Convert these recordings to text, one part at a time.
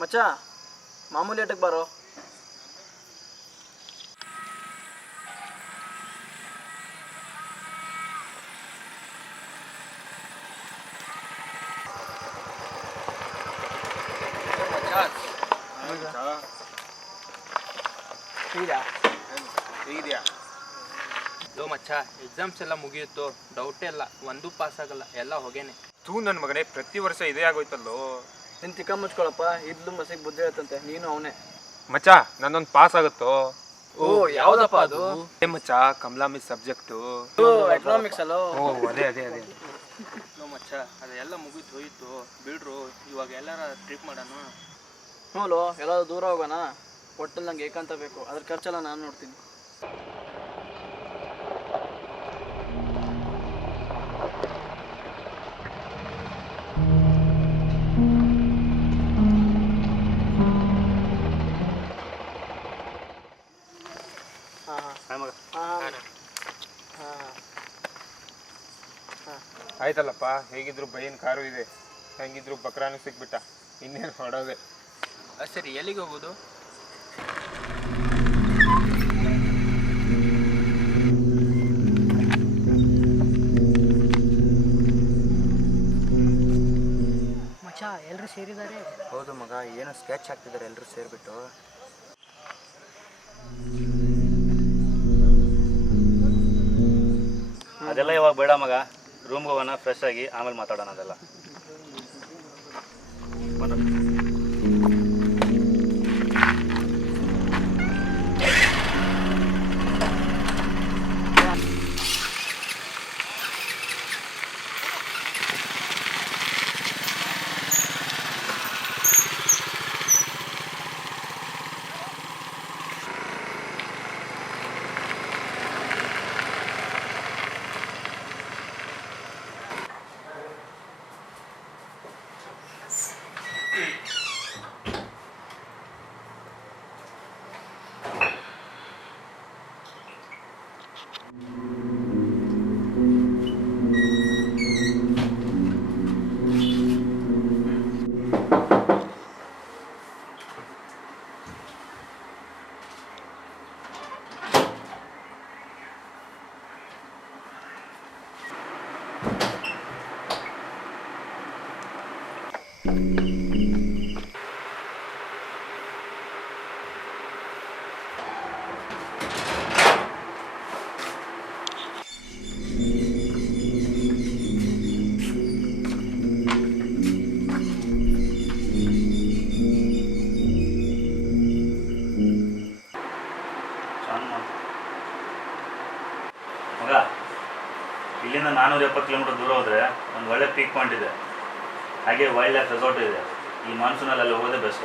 ಮಚ್ಚ ಮಾಮೂಲಿ ಆಟಕ್ಕೆ ಬಾರೋ. ಲೋ ಮಚ್ಚ, ಎಕ್ಸಾಮ್ಸ್ ಎಲ್ಲ ಮುಗಿಯಿತು, ಡೌಟೇ ಇಲ್ಲ, ಒಂದೂ ಪಾಸ್ ಆಗಲ್ಲ, ಎಲ್ಲ ಹೋಗೇನೆ. ತೂ ನನ್ನ ಮಗನೇ, ಪ್ರತಿ ವರ್ಷ ಇದೇ ಆಗೋಯ್ತಲ್ಲೋ. ನಿನ್ನ ತಿಕ್ಕ ಮುಚ್ಕೊಳಪ್ಪ, ಇದ್ಲು ಮಸಿಗೆ ಬುದ್ಧಿ ಹೇಳ್ತಂತೆ, ನೀನು ಅವನೇ. ಮಚ್ಚ ನನ್ನೊಂದು ಪಾಸ್ ಆಗುತ್ತೋ? ಓ ಯಾವ್ದಪ್ಪ ಅದು? ಏ ಮಚ್ಚ, ಕಮಲಾ ಮಿಸ್ ಸಬ್ಜೆಕ್ಟು. ಎಕನಾಮಿಕ್ಸ್ ಅಲ್ಲೋ? ಓ ಅದೇ ಅದೇ ಅದೇ. ಲೋ ಮಚ್ಚ, ಅದೆಲ್ಲ ಮುಗಿದು ಹೋಯಿತು, ಬಿಡ್ರು, ಇವಾಗ ಎಲ್ಲಾರ ಟ್ರಿಪ್ ಮಾಡೋಣ. ಹ್ಞೂ ಲೋ, ಎಲ್ಲಾದ್ರೂ ದೂರ ಹೋಗೋಣ. ಒಟ್ಟಲ್ಲಿ ನಂಗೆ ಏಕಾಂತ ಬೇಕು, ಅದ್ರ ಖರ್ಚೆಲ್ಲ ನಾನು ನೋಡ್ತೀನಿ. ಆಯ್ತಲ್ಲಪ್ಪ, ಹೇಗಿದ್ರು ಬೈನ್ ಕಾರು ಇದೆ, ಹೆಂಗಿದ್ರು ಬಕ್ರಾನು ಸಿಕ್ಬಿಟ್ಟ, ಇನ್ನೇನು ಮಾಡೋದೆ. ಸರಿ, ಎಲ್ಲಿಗೆ ಹೋಗೋದು? ಮಚ್ಚ ಎಲ್ಲರೂ ಸೇರಿದ್ದಾರೆ. ಹೌದು ಮಗ, ಏನೋ ಸ್ಕೆಚ್ ಹಾಕ್ತಿದ್ದಾರೆ ಎಲ್ಲರೂ ಸೇರಿಬಿಟ್ಟು. ಅದೆಲ್ಲ ಇವಾಗ ಬೇಡ ಮಗ, ರೂಮ್ಗೆ ಹೋಗೋಣ, ಫ್ರೆಶ್ ಆಗಿ ಆಮೇಲೆ ಮಾತಾಡೋಣ ಅದೆಲ್ಲ. ಮಗ, ಇಲ್ಲಿಂದ 470 ಕಿಲೋಮೀಟರ್ ದೂರ ಹೋದರೆ ಒಂದು ಒಳ್ಳೆ ಪೀಕ್ ಪಾಯಿಂಟ್ ಇದೆ, ಹಾಗೆ ವೈಲ್ಡ್ ಲೈಫ್ ರೆಸಾರ್ಟ್ ಇದೆ. ಈ ಮಾನ್ಸೂನಲ್ಲಿ ಅಲ್ಲಿ ಹೋಗೋದೇ ಬೆಸ್ಟ್.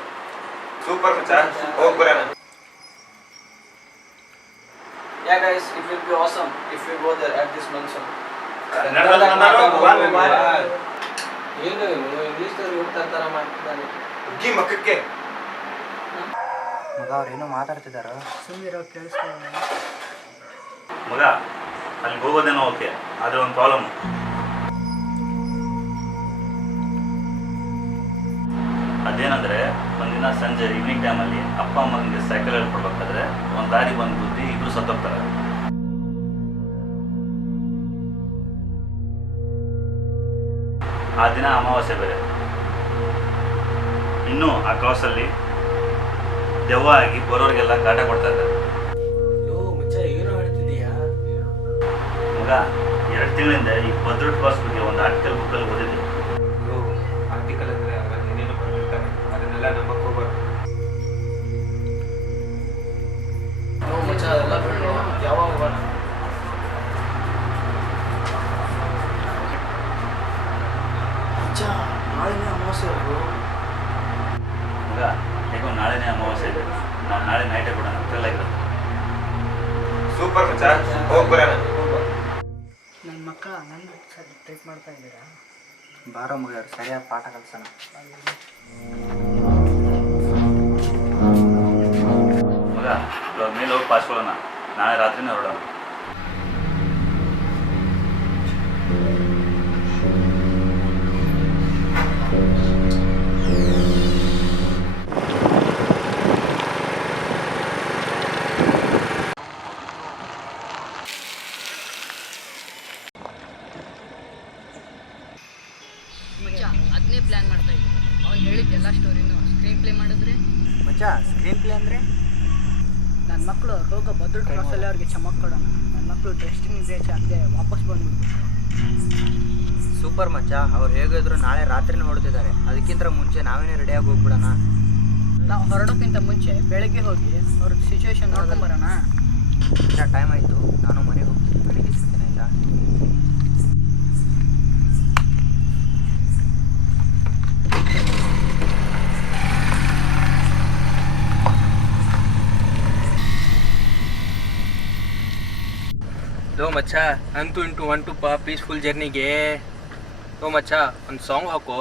ಸೂಪರ್ ಮಚ್ಚ, ಹೋಗಿ ಬರೋಣ. Yeah guys, it will be awesome if we go there at this monsoon. ಏನು ಇಂಗ್ಲೀಷ್ದವ್ರು ಇರ್ತಾರ ಮಾಡ್ತಿದ್ದಾರೆ ಮಕ್ಕಕ್ಕೆ ಮಗ, ಅವ್ರೇನೋ ಮಾತಾಡ್ತಿದಾರ. ಸುಮ್ಮನಿರೋ, ಕೇಳಿಸ್ತಾ ಇಲ್ಲ. ಮಗ, ಅಲ್ಲಿಗೆ ಹೋಗೋದೇನೋ ಓಕೆ, ಆದರೆ ಒಂದು ಪ್ರಾಬ್ಲಮ್. ಅದೇನಂದರೆ, ಒಂದಿನ ಸಂಜೆ ಈವ್ನಿಂಗ್ ಟೈಮಲ್ಲಿ ಅಪ್ಪ ಅಮ್ಮನಿಗೆ ಸೈಕಲ್ ಹೇಳ್ಕೊಡ್ಬೇಕಾದ್ರೆ ಒಂದು ದಾರಿ ಬಂದು ಬುದ್ಧಿ ಇಬ್ಬರು ಸತ್ತೋಗ್ತಾರೆ. ಆ ದಿನ ಅಮಾವಾಸ್ಯೆ ಬೇರೆ. ಇನ್ನೂ ಆ ಕ್ರಾಸಲ್ಲಿ ದೆವ್ವ ಆಗಿ ಬರೋರಿಗೆಲ್ಲ ಕಾಟ ಕೊಡ್ತಾ ಇದ್ದಾರೆ. ಮಚ್ಚ, ಏನೋ ಹೇಳ್ತಿದೀಯಾ? ಮಗ, 2 ತಿಂಗಳಿಂದ ಈ ಭದ್ರಟ್ ಕ್ರಾಸ್ ಬಗ್ಗೆ ಒಂದು ಆರ್ಟಿಕಲ್ ಬುಕ್ಕಲ್ಲಿ ಓದಿದ್ದೆ. ಆರ್ಟಿಕಲ್ ಅಂದರೆ ಏನೇನು ಬರ್ತಿರ್ತಾರೆ, ಅದನ್ನೆಲ್ಲ ನಂಬಕ್ಕೆ ಹೋಗ್ಬಾರ್ದು. ಮಚ್ಚ ಅದೆಲ್ಲ ಬಿಡು, ಯಾವಾಗ ಹೋಗೋಣ? ಮಚ್ಚ ನಾಳೆನೇ ಅಮಾವಾಸ್ಯೆ ಅವರು. ಮಗ, ಹೇಗೋ ನಾಳೆನೇ ಅಮಾವಾಸ್ಯೆ ಇದೆ, ನಾವು ನಾಳೆ ನೈಟೇ ಕೂಡ ಆಗಿರುತ್ತೆ. ಸೂಪರ್ ಮಚ್ಚ, ಹೋಗಿ ಬರೋಣ. ನನ್ನ ಮಕ್ಕಳ ನನ್ನ ಟ್ರೀಟ್ ಮಾಡ್ತಾ ಇದ್ದೀರಾ? ಬಾರೋ ಮಗ, ಸರಿಯಾದ ಪಾಠ ಕಲ್ಸೋಣ. ಮಗ, ಇವಾಗ ಮೇಲೆ ಹೋಗಿ ಪಾಸ್ಕೊಳ್ಳೋಣ, ನಾಳೆ ರಾತ್ರಿನೇ ಹೊರಡೋಣ. ಅದನ್ನೇ ಪ್ಲ್ಯಾನ್ ಮಾಡ್ತಾ ಇದ್ದೆ. ಅವ್ನು ಹೇಳಿದ ಎಲ್ಲ ಸ್ಟೋರಿನೂ ಸ್ಕ್ರೀನ್ ಪ್ಲೇ ಮಾಡಿದ್ರೆ ಮಚ್ಚ ಸ್ಕ್ರೀನ್ ಪ್ಲೇ ಅಂದರೆ ನನ್ನ ಮಕ್ಕಳು ರೋಗ ಬದ್ರು ಕ್ರಾಸಲ್ಲಿ ಅವ್ರಿಗೆ ಚಮಕ್ ಕೊಡೋಣ. ನನ್ನ ಮಕ್ಕಳು ಡೆಸ್ಟಿನಿ ರೇಚ್ ಆಗದೆ ವಾಪಸ್ ಬಂದ್ಬಿಡ್ಬೇಕು. ಸೂಪರ್ ಮಚ್ಚ. ಅವ್ರು ಹೇಗಿದ್ರು ನಾಳೆ ರಾತ್ರಿನೇ ಹೊರಡ್ತಿದ್ದಾರೆ. ಅದಕ್ಕಿಂತ ಮುಂಚೆ ನಾವೇನೇ ರೆಡಿಯಾಗಿ ಹೋಗ್ಬಿಡೋಣ. ನಾವು ಹೊರಡೋಕ್ಕಿಂತ ಮುಂಚೆ ಬೆಳಗ್ಗೆ ಹೋಗಿ ಅವ್ರ ಸಿಚುವೇಶನ್ ನೋಡ್ಕೊಂಬರೋಣ. ಮಚ್ಚ ಟೈಮ್ ಆಯಿತು, ನಾನು ಮನೆಗೆ ಹೋಗ್ತೀನಿ. ಬೆಳಿಗ್ಗೆ ಸಿಗ್ತೇನೆ ಆಯಿತಾ? ಲೋ ಮಚ್ಚ, ಅಂತೂ ಇಂಟು 1 to ಪೀಸ್ಫುಲ್ ಜರ್ನಿಗೆ. ಲೋ ಮಚ್ಚ, ಒಂದು ಸಾಂಗ್ ಹಾಕೋ.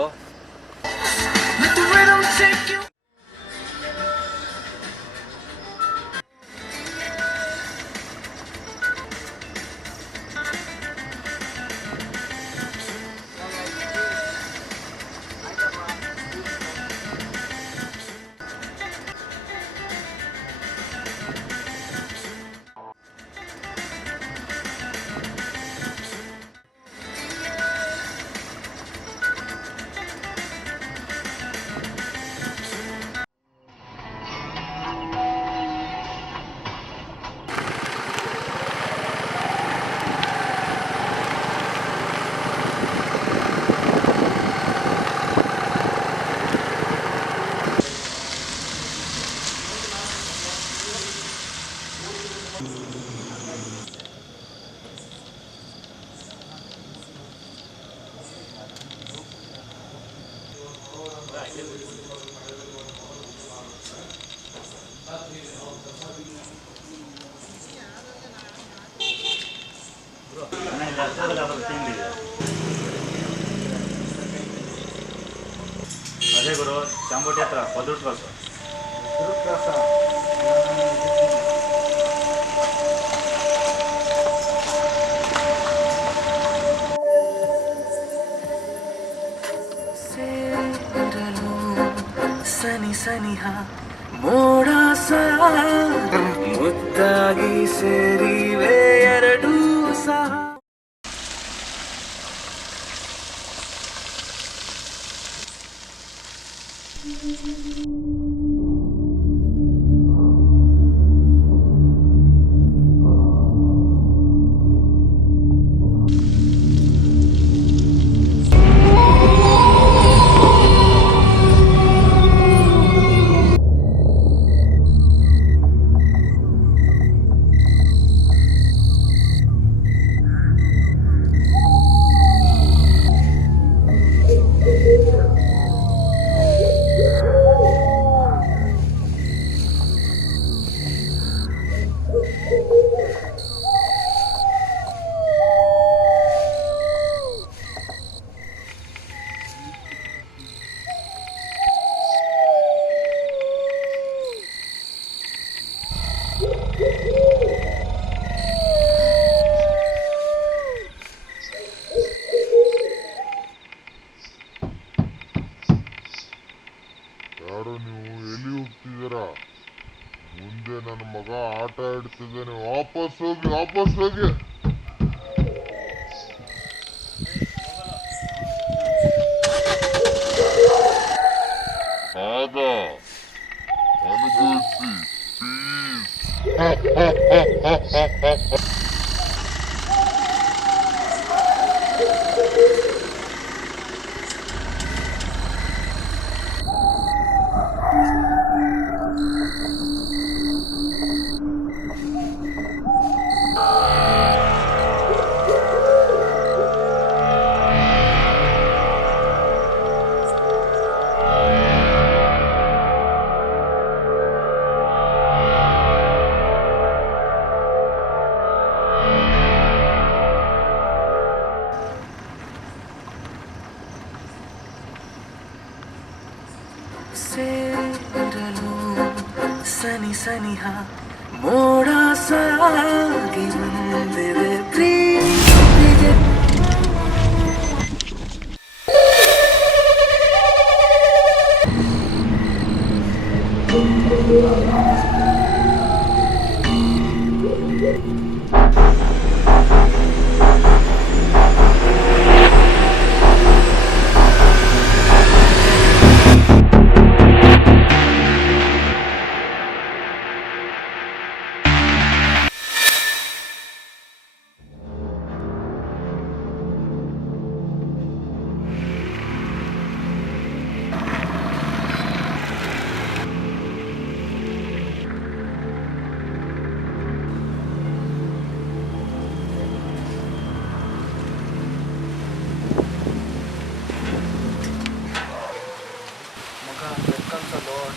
ಅದೇ ಗುರು, ಚಾಂಬೋಟಿ ಹತ್ರ ಬದ್ರು ಕ್ರಾಸ್. ಸನಿ ಸನಿಹ ಮೋಡ ಮುದ್ದಾಗಿ ಸೇರಿವೆ ಎರಡೂ ಸಹ. ಯಾರು ನೀವು? ಎಲ್ಲಿ ಹೋಗ್ತಿದ್ದೀರಾ? ಮುಂದೆ ನನ್ನ ಮಗ ಆಟ ಆಡ್ತಿದ್ದಾನೆ. ವಾಪಸ್ ಹೋಗಿ, ವಾಪಸ್ ಹೋಗಿ. ಆಗ ಅನುಭವಿಸಿ ಪೀಸ್. ಸೇರಲು ಸನಿ ಸನಿಹ ಮೋಡ ಸಾಗಿ ಬಂದಿದೆ ಪ್ರೀತಿಗೆ.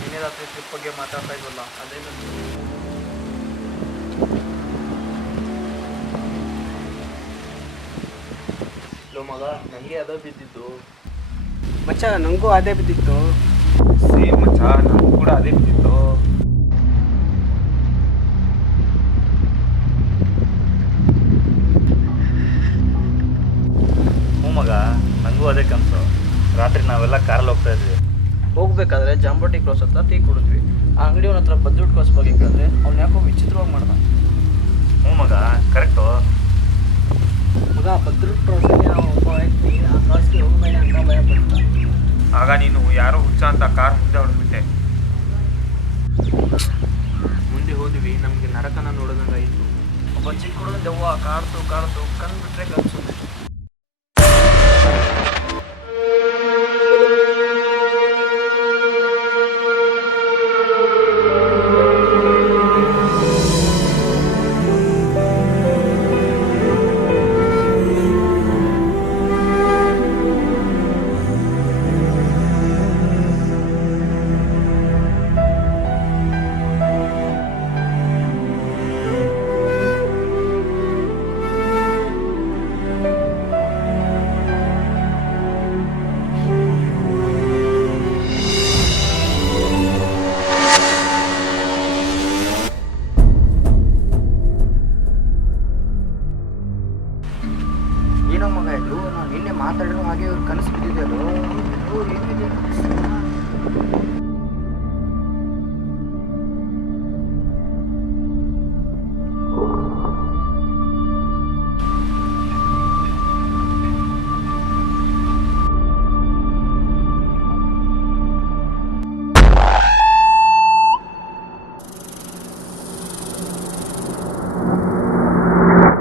ನಿನ್ನೆ ರಾತ್ರಿ ಟ್ರಿಪ್ ಬಗ್ಗೆ ಮಾತಾಡ್ತಾ ಇದ್ವಲ್ಲ ಅದೇನು ಮಗ ನನಗೆ ಅದೇ ಬಿದ್ದಿದ್ದು. ಮಚ್ಚ ನನಗೂ ಅದೇ ಬಿದ್ದಿತ್ತು. ಸೇಮ್ ಮಚ್ಚ, ನನಗೂ ಕೂಡ ಅದೇ ಬಿದ್ದಿತ್ತು. ಹ್ಞೂ ಮಗ, ನನಗೂ ಅದೇ ಕನಸು. ರಾತ್ರಿ ನಾವೆಲ್ಲ ಕಾರಲ್ಲಿ ಹೋಗ್ತಾ ಇದ್ವಿ. ಹೋಗ್ಬೇಕಾದ್ರೆ ಜಾಂಬೋಟಿ ಕ್ರಾಸ್ ಹತ್ರ ಟೀ ಕುಡಿದ್ವಿ. ಆ ಅಂಗಡಿಯವನ ಹತ್ರ ಬದ್ದುಡ್ ಕ್ರಾಸ್ ಬಗ್ಗೆ ಕೇಳಿದ್ರೆ ಅವ್ನು ಯಾಕೋ ವಿಚಿತ್ರವಾಗಿ ಮಾಡ್ದ. ಹ್ಞೂ ಮಗ, ಕರೆಕ್ಟು. ಮಗ ಭದ್ರ ಕ್ರಾಸಲ್ಲಿ ಒಬ್ಬ ವ್ಯಕ್ತಿ ಆ ಕ್ರಾಸ್ಗೆ ಹೋಗಬೇಡ ಅಂತ ಭಯ ಪಡ್ತ. ಆಗ ನೀನು ಯಾರೋ ಹುಚ್ಚ ಅಂತ ಕಾರ್ ಮುಂದೆ ಹೊಡೆದ್ಬಿಟ್ಟೆ. ಮುಂದೆ ಹೋದ್ವಿ, ನಮಗೆ ನರಕನ ನೋಡೋದಂಗಾಯಿತು. ಒಬ್ಬ ಚಿಕ್ಕ ಹುಡುಗನ ದೆವ್ವ ಕಾಡ್ತು ಕಣ್ಬಿಟ್ರೆ ಕನ್ಸು. ಏನೋ ಮಗ ಇದು, ನಾವು ನಿನ್ನೆ ಮಾತಾಡಿರೋ ಹಾಗೆ ಇವ್ರು ಕನಸು ಬಿದ್ದಿದ್ದೆಲ್ಲೋ. ಏನಿದೆ